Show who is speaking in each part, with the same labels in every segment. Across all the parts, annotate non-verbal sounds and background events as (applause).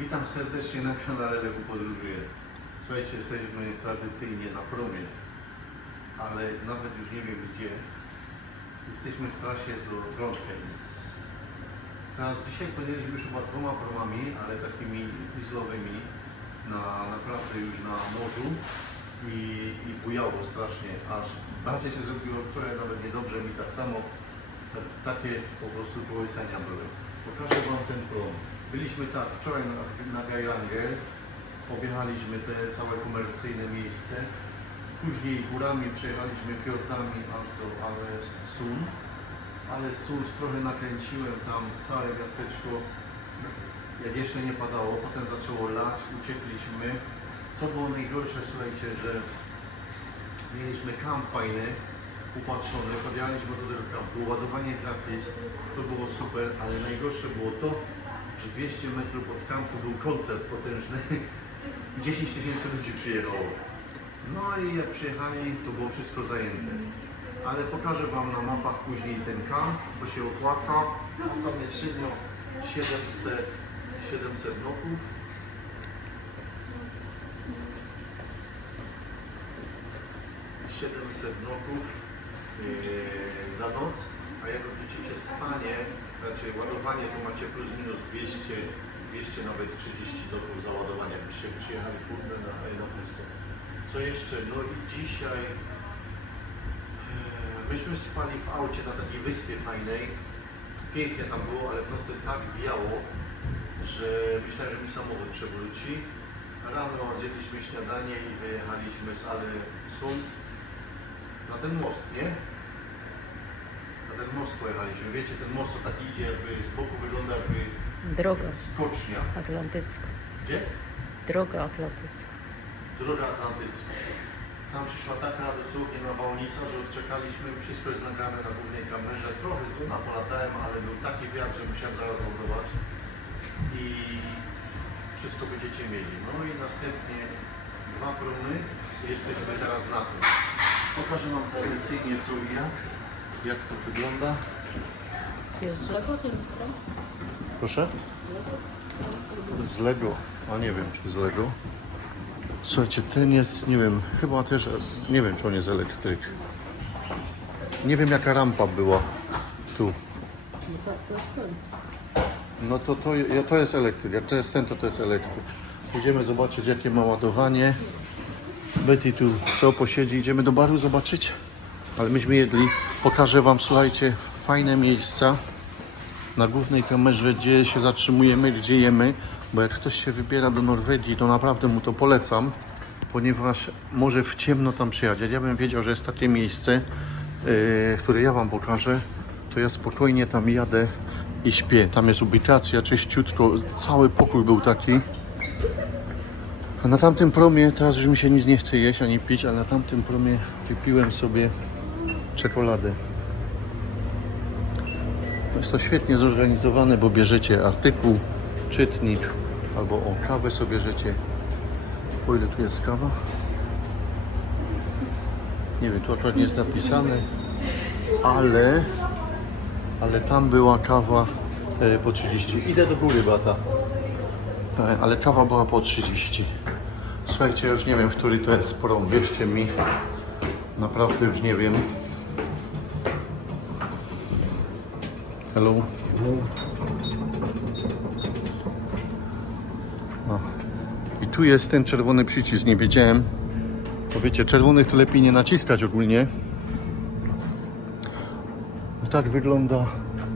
Speaker 1: Witam serdecznie na kanale Lewu Podróżuje. Słuchajcie, jesteśmy tradycyjnie na promie, ale nawet już nie wiem gdzie. Jesteśmy w trasie do Trondheim. Teraz dzisiaj płynęliśmy już chyba dwoma promami, ale takimi dieslowymi, na, naprawdę już na morzu i, i bujało strasznie, aż bardziej się zrobiło trochę nawet niedobrze mi tak samo. Ta- Takie po prostu kołysania były. Pokażę Wam ten prom. Byliśmy tak wczoraj na, na Geilanger, objechaliśmy te całe komercyjne miejsce. Później górami przejechaliśmy fiordami aż do Alesund. Ale Sund trochę nakręciłem tam całe miasteczko. Jak jeszcze nie padało, potem zaczęło lać, uciekliśmy. Co było najgorsze, słuchajcie, że mieliśmy kamp fajny, upatrzony, podjechaliśmy do tego kampu, ładowanie gratis, to było super, ale najgorsze było to, że 200 metrów od kampu był koncert potężny, (laughs) 10 tysięcy ludzi przyjechało. No i jak przyjechali, to było wszystko zajęte. Ale pokażę Wam na mapach później ten kamp, bo się opłaca. Tam jest średnio 700, 700 notów. Siedemset yy, za noc, a jak odliczycie spanie, znaczy ładowanie, to macie plus minus 200, 200 nawet 30 notów za ładowanie, jakbyście przyjechali kurde na, na pusto. Co jeszcze? No i dzisiaj Eee, Myśmy spali w aucie na takiej wyspie fajnej. Pięknie tam było, ale w nocy tak wiało, że myślałem, że mi samochód przewróci. Rano zjedliśmy śniadanie i wyjechaliśmy z Alesund na ten most, nie? Na ten most pojechaliśmy. Wiecie, ten most to tak idzie, jakby z boku wygląda jakby
Speaker 2: Droga
Speaker 1: skocznia.
Speaker 2: atlantycka.
Speaker 1: Gdzie?
Speaker 2: Droga atlantycka.
Speaker 1: Droga Atlantycka. Tam przyszła taka dosłownie nawałnica, że odczekaliśmy, wszystko jest nagrane na głównej kamerze. Trochę z drona polatałem, ale był taki wiatr, że musiałem zaraz lądować. I wszystko będziecie mieli. No i następnie dwa promy. Jesteśmy teraz na tym. Pokażę Wam tradycyjnie co i jak. Jak to wygląda.
Speaker 2: Jezu.
Speaker 1: Proszę? Z Lego. A nie wiem, czy z Lego. Słuchajcie, ten jest, nie wiem, chyba też, nie wiem, czy on jest elektryk. Nie wiem, jaka rampa była tu.
Speaker 3: No to, to jest to.
Speaker 1: No to, to, to jest elektryk. Jak to jest ten, to to jest elektryk. Idziemy zobaczyć, jakie ma ładowanie. Betty tu co posiedzi. Idziemy do baru zobaczyć. Ale myśmy jedli. Pokażę Wam, słuchajcie, fajne miejsca na głównej kamerze, gdzie się zatrzymujemy, gdzie jemy. Bo jak ktoś się wybiera do Norwegii, to naprawdę mu to polecam, ponieważ może w ciemno tam przyjechać. Ja bym wiedział, że jest takie miejsce, yy, które ja Wam pokażę, to ja spokojnie tam jadę i śpię. Tam jest ubikacja, czyściutko, cały pokój był taki. A na tamtym promie, teraz już mi się nic nie chce jeść ani pić, ale na tamtym promie wypiłem sobie czekoladę. Jest to świetnie zorganizowane, bo bierzecie artykuł, czytnik albo o kawę sobie bierzecie. O ile tu jest kawa? Nie wiem, tu akurat nie jest napisane, ale, ale tam była kawa e, po 30. Idę do góry, bata. E, ale kawa była po 30. Słuchajcie, już nie wiem, który to jest prom. Wierzcie mi, naprawdę już nie wiem. Hello. O. I tu jest ten czerwony przycisk, nie wiedziałem. Bo wiecie, czerwonych to lepiej nie naciskać ogólnie. I tak wygląda.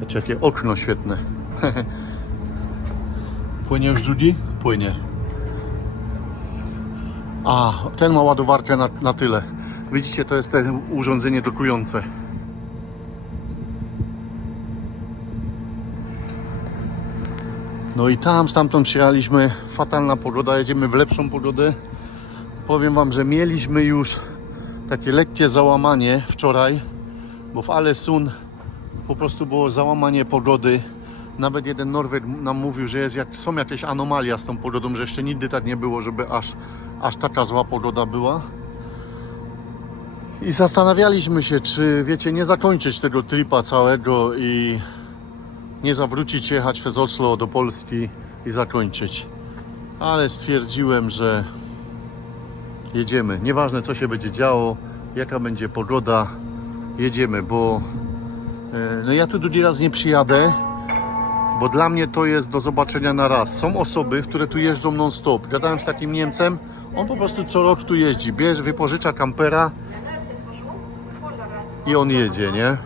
Speaker 1: Patrzcie, jakie okno świetne. (laughs) Płynie już drugi? Płynie. A, ten ma ładowarkę na, na tyle. Widzicie, to jest to urządzenie dokujące. No i tam, stamtąd przyjechaliśmy. Fatalna pogoda, jedziemy w lepszą pogodę. Powiem Wam, że mieliśmy już takie lekkie załamanie wczoraj, bo w Alesun po prostu było załamanie pogody. Nawet jeden Norweg nam mówił, że jest jak, są jakieś anomalia z tą pogodą, że jeszcze nigdy tak nie było, żeby aż, aż taka zła pogoda była. I zastanawialiśmy się, czy wiecie, nie zakończyć tego tripa całego i nie zawrócić, jechać przez Oslo do Polski i zakończyć. ale stwierdziłem, że jedziemy. Nieważne co się będzie działo, jaka będzie pogoda, jedziemy, bo e, no ja tu drugi raz nie przyjadę, bo dla mnie to jest do zobaczenia na raz. Są osoby, które tu jeżdżą non-stop. Gadałem z takim Niemcem, on po prostu co rok tu jeździ, bierze, wypożycza kampera i on jedzie, nie?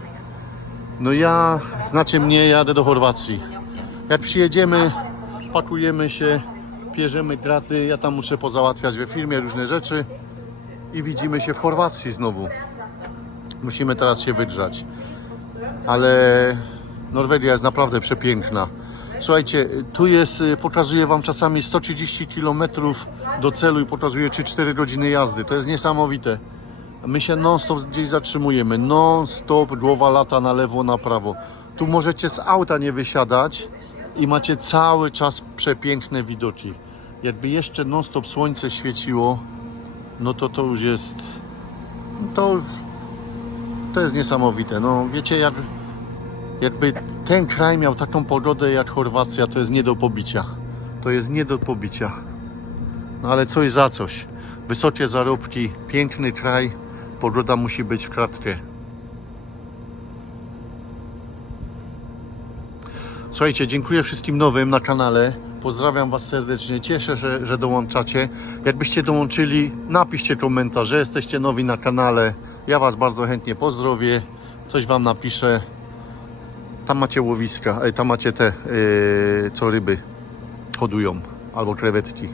Speaker 1: No ja, znacie mnie, jadę do Chorwacji. Jak przyjedziemy, pakujemy się, bierzemy graty, ja tam muszę pozałatwiać we firmie różne rzeczy i widzimy się w Chorwacji znowu. Musimy teraz się wydrzać. Ale Norwegia jest naprawdę przepiękna. Słuchajcie, tu jest, y, pokazuję Wam czasami 130 km do celu i pokazuje 3-4 godziny jazdy. To jest niesamowite. My się non-stop gdzieś zatrzymujemy. Non-stop głowa lata na lewo, na prawo. Tu możecie z auta nie wysiadać i macie cały czas przepiękne widoki. Jakby jeszcze non-stop słońce świeciło, no to to już jest. To, to jest niesamowite. No wiecie, jak, jakby ten kraj miał taką pogodę jak Chorwacja, to jest nie do pobicia. To jest nie do pobicia. No ale coś za coś. Wysokie zarobki, piękny kraj, pogoda musi być w kratkę. Słuchajcie, dziękuję wszystkim nowym na kanale. Pozdrawiam Was serdecznie. Cieszę się, że, że dołączacie. Jakbyście dołączyli, napiszcie komentarz, że jesteście nowi na kanale. Ja Was bardzo chętnie pozdrowię. Coś Wam napiszę. Tam macie łowiska, e, tam macie te, yy, co ryby hodują, albo krewetki.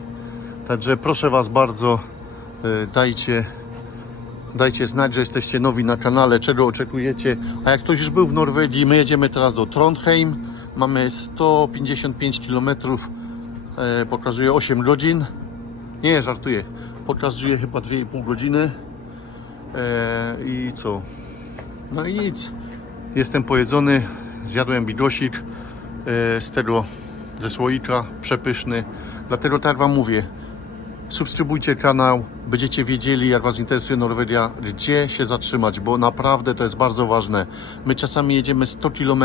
Speaker 1: Także proszę Was bardzo, yy, dajcie, dajcie znać, że jesteście nowi na kanale, czego oczekujecie. A jak ktoś już był w Norwegii, my jedziemy teraz do Trondheim. Mamy 155 km, e, pokazuje 8 godzin. Nie, żartuję. Pokazuje chyba 2,5 godziny. E, I co? No i nic. Jestem pojedzony, zjadłem bigosik e, z tego, ze słoika, przepyszny. Dlatego tak Wam mówię, subskrybujcie kanał, będziecie wiedzieli, jak Was interesuje Norwegia, gdzie się zatrzymać, bo naprawdę to jest bardzo ważne. My czasami jedziemy 100 km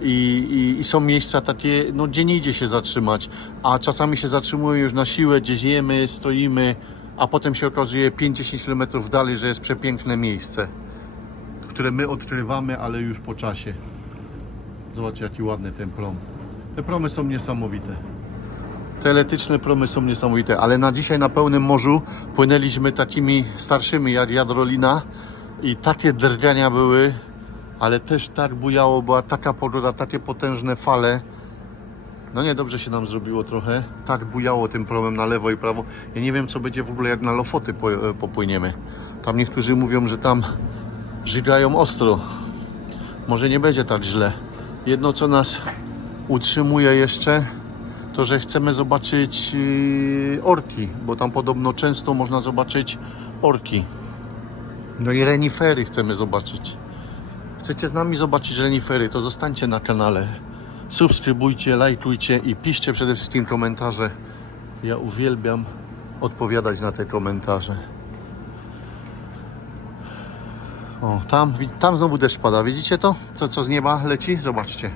Speaker 1: i, i, i są miejsca takie, no, gdzie nie idzie się zatrzymać, a czasami się zatrzymujemy już na siłę, gdzieś jemy, stoimy, a potem się okazuje 5-10 km dalej, że jest przepiękne miejsce, które my odkrywamy, ale już po czasie. Zobaczcie, jaki ładny ten prom. Te promy są niesamowite. Te promy są niesamowite, ale na dzisiaj na pełnym morzu płynęliśmy takimi starszymi jak Jadrolina i takie drgania były, ale też tak bujało, była taka pogoda, takie potężne fale. No niedobrze się nam zrobiło trochę. Tak bujało tym promem na lewo i prawo. Ja nie wiem, co będzie w ogóle jak na Lofoty e, popłyniemy. Tam niektórzy mówią, że tam żygają ostro. Może nie będzie tak źle. Jedno, co nas utrzymuje jeszcze, to że chcemy zobaczyć yy, orki, bo tam podobno często można zobaczyć orki. No i renifery chcemy zobaczyć. Chcecie z nami zobaczyć renifery, to zostańcie na kanale. Subskrybujcie, lajkujcie i piszcie przede wszystkim komentarze. Ja uwielbiam odpowiadać na te komentarze. O, tam, tam znowu deszcz pada. Widzicie to? Co, co z nieba leci? Zobaczcie.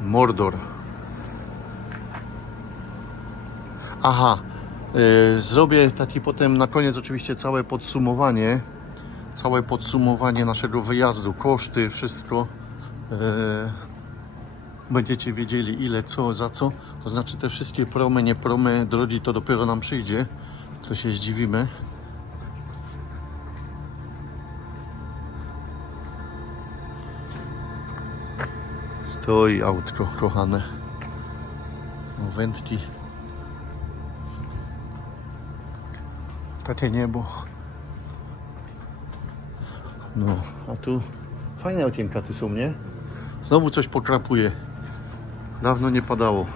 Speaker 1: Mordor. Aha, yy, zrobię taki potem na koniec oczywiście całe podsumowanie, całe podsumowanie naszego wyjazdu, koszty, wszystko. Yy, będziecie wiedzieli ile, co, za co. To znaczy te wszystkie promy, nie promy, drogi to dopiero nam przyjdzie, co się zdziwimy. Stoi autko, kochane. Wędki. Takie niebo. No, a tu fajne okienka tu są, nie? Znowu coś pokrapuje. Dawno nie padało.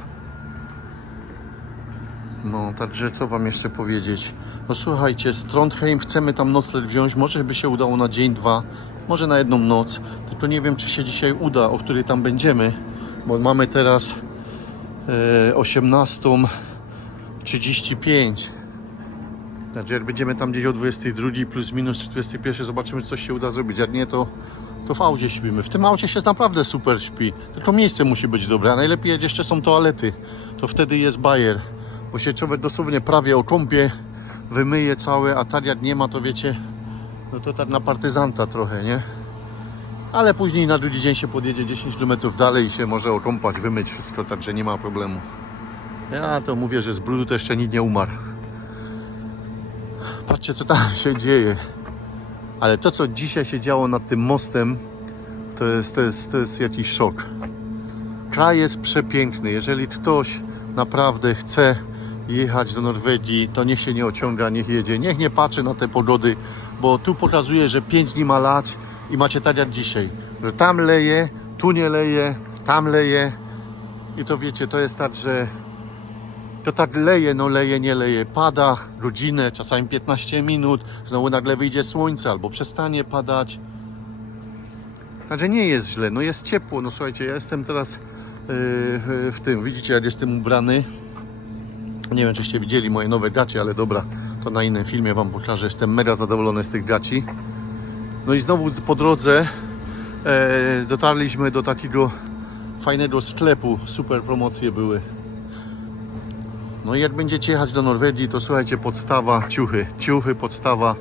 Speaker 1: No, także co wam jeszcze powiedzieć? No słuchajcie, z Trondheim chcemy tam nocleg wziąć. Może by się udało na dzień, dwa, może na jedną noc. Tylko nie wiem, czy się dzisiaj uda, o której tam będziemy, bo mamy teraz e, 18.35. Znaczy, jak będziemy tam gdzieś o 22 plus minus 41, zobaczymy, co się uda zrobić. Jak nie, to to w aucie śpimy. W tym aucie się naprawdę super śpi. Tylko miejsce musi być dobre, a najlepiej jak jeszcze są toalety. To wtedy jest bajer. Bo się człowiek dosłownie prawie okąpie, wymyje całe, a tak jak nie ma, to wiecie, no to tak na partyzanta trochę, nie? Ale później na drugi dzień się podjedzie 10 km dalej i się może okąpać, wymyć wszystko, także nie ma problemu. Ja to mówię, że z brudu to jeszcze nikt nie umarł. Patrzcie, co tam się dzieje. Ale to, co dzisiaj się działo nad tym mostem, to jest, to jest, to jest jakiś szok. Kraj jest przepiękny. Jeżeli ktoś naprawdę chce jechać do Norwegii, to niech się nie ociąga, niech jedzie. Niech nie patrzy na te pogody, bo tu pokazuje, że 5 dni ma lat i macie tak jak dzisiaj. Że tam leje, tu nie leje, tam leje. I to wiecie, to jest tak, że to tak leje, no leje, nie leje, pada godzinę, czasami 15 minut, znowu nagle wyjdzie słońce albo przestanie padać. Także nie jest źle, no jest ciepło, no słuchajcie, ja jestem teraz yy, w- w tym, widzicie jak jestem ubrany. Nie wiem, czyście widzieli moje nowe gacie, ale dobra, to na innym filmie Wam pokażę. Jestem mega zadowolony z tych gaci. No i znowu po drodze e, dotarliśmy do takiego fajnego sklepu, super promocje były. No i jak będziecie jechać do Norwegii, to słuchajcie, podstawa ciuchy. Ciuchy, podstawa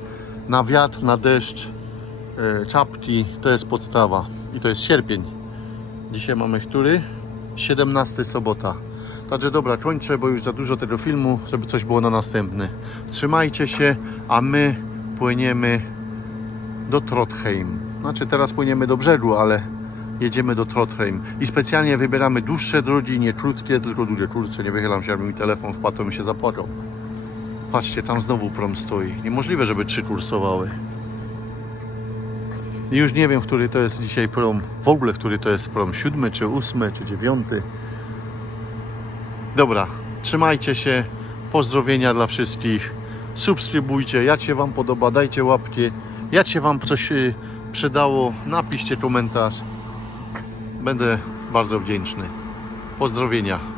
Speaker 1: na wiatr, na deszcz, e, czapki, to jest podstawa. I to jest sierpień. Dzisiaj mamy który? 17 sobota. Także dobra, kończę, bo już za dużo tego filmu, żeby coś było na następny. Trzymajcie się, a my płyniemy do Trondheim. Znaczy teraz płyniemy do brzegu, ale jedziemy do Trondheim. I specjalnie wybieramy dłuższe drogi, nie krótkie, tylko długie. Kurczę, nie wychylam się, aby mi telefon wpadł, mi się zapłakał. Patrzcie, tam znowu prom stoi. Niemożliwe, żeby trzy kursowały. I już nie wiem, który to jest dzisiaj prom. W ogóle, który to jest prom. Siódmy, czy ósmy, czy dziewiąty. Dobra, trzymajcie się. Pozdrowienia dla wszystkich. Subskrybujcie, jak się Wam podoba, dajcie łapki. Jak się Wam coś y, przydało, napiszcie komentarz. Będę bardzo wdzięczny. Pozdrowienia.